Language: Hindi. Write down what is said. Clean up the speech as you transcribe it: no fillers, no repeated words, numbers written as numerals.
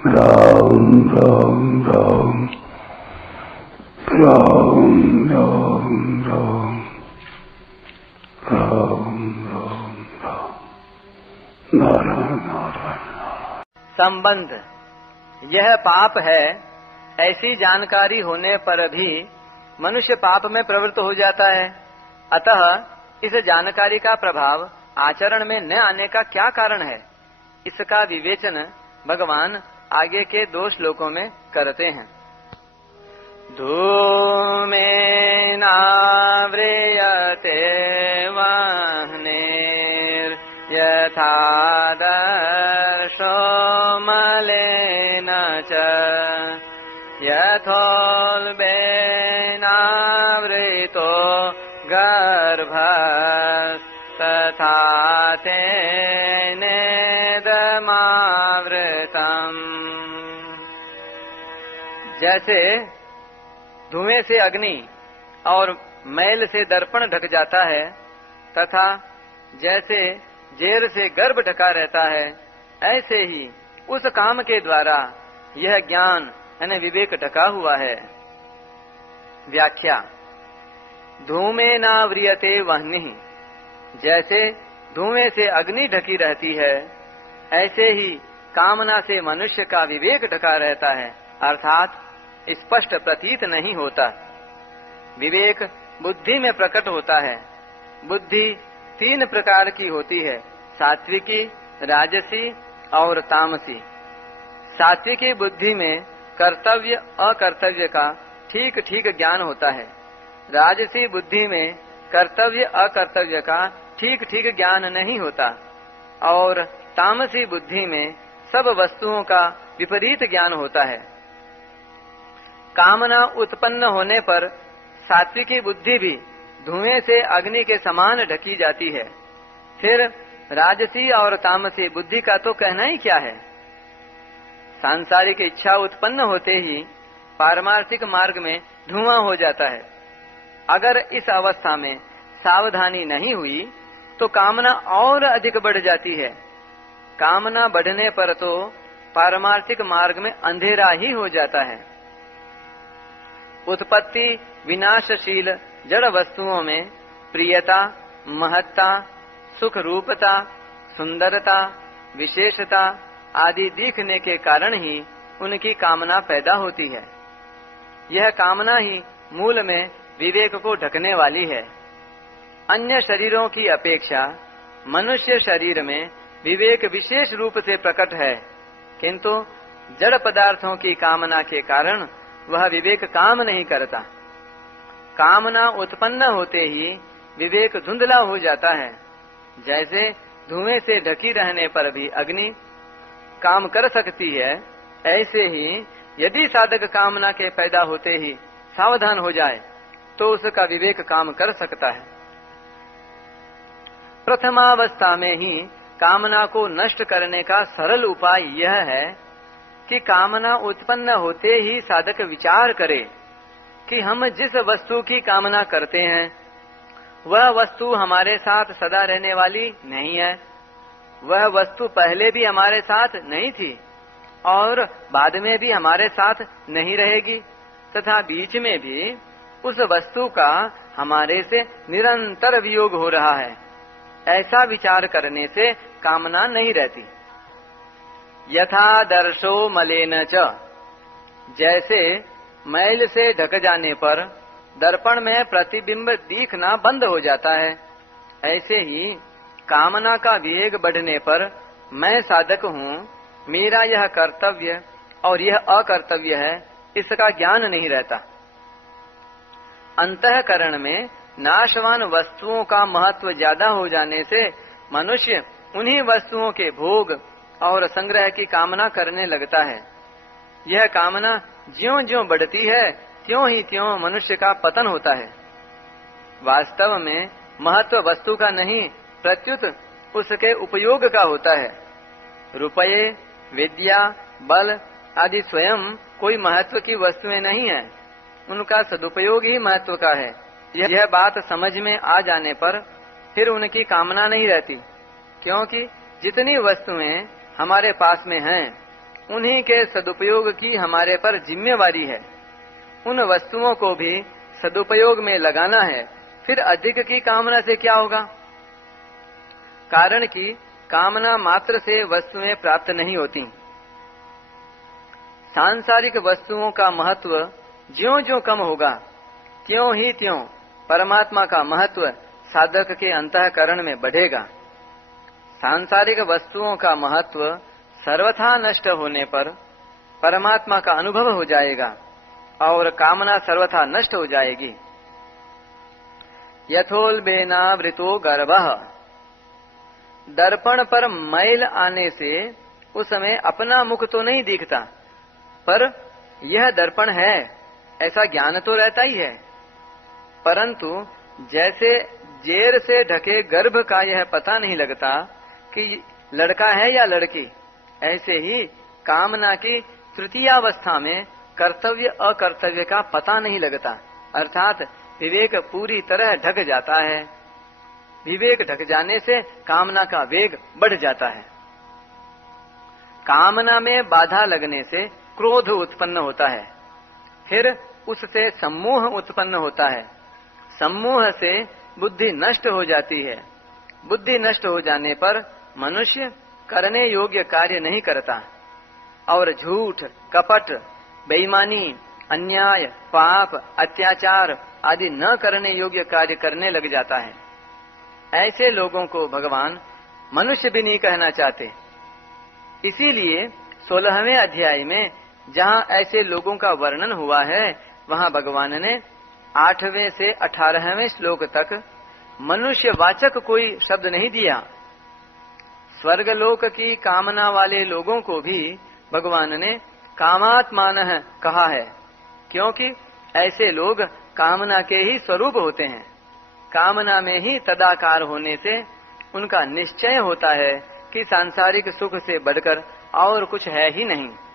राम राम राम राम राम राम राम राम राम नारायण नारायण। संबंध। यह पाप है ऐसी जानकारी होने पर भी मनुष्य पाप में प्रवृत्त हो जाता है। अतः इस जानकारी का प्रभाव आचरण में न आने का क्या कारण है, इसका विवेचन भगवान आगे के 2 श्लोकों में करते हैं। धूमेनाव्रियते वह्निर् यथादर्शो मलेन च यथोल्बेनावृतो गर्भस्तथा तेनेदमावृतम्। जैसे धुएं से अग्नि और मैल से दर्पण ढक जाता है, तथा जैसे जेर से गर्भ ढका रहता है, ऐसे ही उस काम के द्वारा यह ज्ञान यानी विवेक ढका हुआ है। व्याख्या। धूमेनाव्रियते वह्निः, जैसे धुएं से अग्नि ढकी रहती है, ऐसे ही कामना से मनुष्य का विवेक ढका रहता है, अर्थात स्पष्ट प्रतीत नहीं होता। विवेक बुद्धि में प्रकट होता है। बुद्धि 3 प्रकार की होती है, सात्विकी, राजसी और तामसी। सात्विकी बुद्धि में कर्तव्य अकर्तव्य का ठीक ठीक ज्ञान होता है। राजसी बुद्धि में कर्तव्य अकर्तव्य का ठीक ठीक ज्ञान नहीं होता, और तामसी बुद्धि में सब वस्तुओं का विपरीत ज्ञान होता है। कामना उत्पन्न होने पर सात्विकी बुद्धि भी धुएं से अग्नि के समान ढकी जाती है। फिर राजसी और तामसी बुद्धि का तो कहना ही क्या है। सांसारिक इच्छा उत्पन्न होते ही पारमार्थिक मार्ग में धुआं हो जाता है। अगर इस अवस्था में सावधानी नहीं हुई तो कामना और अधिक बढ़ जाती है। कामना बढ़ने पर तो पारमार्थिक मार्ग में अंधेरा ही हो जाता है। उत्पत्ति विनाशशील जड़ वस्तुओं में प्रियता, महत्ता, सुख रूपता, सुंदरता, विशेषता आदि दिखने के कारण ही उनकी कामना पैदा होती है। यह कामना ही मूल में विवेक को ढकने वाली है। अन्य शरीरों की अपेक्षा मनुष्य शरीर में विवेक विशेष रूप से प्रकट है, किंतु जड़ पदार्थों की कामना के कारण वह विवेक काम नहीं करता। कामना उत्पन्न होते ही विवेक धुंधला हो जाता है। जैसे धुएं से ढकी रहने पर भी अग्नि काम कर सकती है, ऐसे ही यदि साधक कामना के पैदा होते ही सावधान हो जाए तो उसका विवेक काम कर सकता है। प्रथमावस्था में ही कामना को नष्ट करने का सरल उपाय यह है कि कामना उत्पन्न होते ही साधक विचार करे कि हम जिस वस्तु की कामना करते हैं वह वस्तु हमारे साथ सदा रहने वाली नहीं है। वह वस्तु पहले भी हमारे साथ नहीं थी और बाद में भी हमारे साथ नहीं रहेगी, तथा बीच में भी उस वस्तु का हमारे से निरंतर वियोग हो रहा है। ऐसा विचार करने से कामना नहीं रहती। यथादर्शो मलेन च, जैसे मैल से ढक जाने पर दर्पण में प्रतिबिंब दिखना बंद हो जाता है, ऐसे ही कामना का वेग बढ़ने पर मैं साधक हूँ, मेरा यह कर्तव्य और यह अकर्तव्य है, इसका ज्ञान नहीं रहता। अंतःकरण में नाशवान वस्तुओं का महत्व ज्यादा हो जाने से मनुष्य उन्हीं वस्तुओं के भोग और संग्रह की कामना करने लगता है। यह कामना ज्यों-ज्यों बढ़ती है त्यों ही त्यों मनुष्य का पतन होता है। वास्तव में महत्व वस्तु का नहीं, प्रत्युत उसके उपयोग का होता है। रुपये, विद्या, बल आदि स्वयं कोई महत्व की वस्तुएं नहीं है, उनका सदुपयोग ही महत्व का है। यह बात समझ में आ जाने पर फिर उनकी कामना नहीं रहती, क्योंकि जितनी वस्तुएं हमारे पास में हैं उन्हीं के सदुपयोग की हमारे पर जिम्मेवारी है। उन वस्तुओं को भी सदुपयोग में लगाना है। फिर अधिक की कामना से क्या होगा? कारण कि कामना मात्र से वस्तुएं प्राप्त नहीं होती। सांसारिक वस्तुओं का महत्व ज्यों-ज्यों कम होगा, त्यों ही त्यों परमात्मा का महत्व साधक के अंतःकरण में बढ़ेगा। सांसारिक वस्तुओं का महत्व सर्वथा नष्ट होने पर परमात्मा का अनुभव हो जाएगा और कामना सर्वथा नष्ट हो जाएगी। यथोल्बेनावृतो गर्भः, दर्पण पर मैल आने से उस समय अपना मुख तो नहीं दिखता, पर यह दर्पण है ऐसा ज्ञान तो रहता ही है। परंतु जैसे जेर से ढके गर्भ का यह पता नहीं लगता कि लड़का है या लड़की, ऐसे ही कामना की तृतीयावस्था में कर्तव्य अकर्तव्य का पता नहीं लगता, अर्थात विवेक पूरी तरह ढक जाता है। विवेक ढक जाने से कामना का वेग बढ़ जाता है। कामना में बाधा लगने से क्रोध उत्पन्न होता है, फिर उससे सम्मोह उत्पन्न होता है। सम्मोह से बुद्धि नष्ट हो जाती है। बुद्धि नष्ट हो जाने पर मनुष्य करने योग्य कार्य नहीं करता और झूठ, कपट, बेईमानी, अन्याय, पाप, अत्याचार आदि न करने योग्य कार्य करने लग जाता है। ऐसे लोगों को भगवान मनुष्य भी नहीं कहना चाहते। इसीलिए 16वें अध्याय में जहाँ ऐसे लोगों का वर्णन हुआ है, वहाँ भगवान ने 8वें से 18वें श्लोक तक मनुष्यवाचक कोई शब्द नहीं दिया। स्वर्गलोक की कामना वाले लोगों को भी भगवान ने कामात्मानः कहा है, क्योंकि ऐसे लोग कामना के ही स्वरूप होते हैं। कामना में ही तदाकार होने से उनका निश्चय होता है कि सांसारिक सुख से बढ़कर और कुछ है ही नहीं।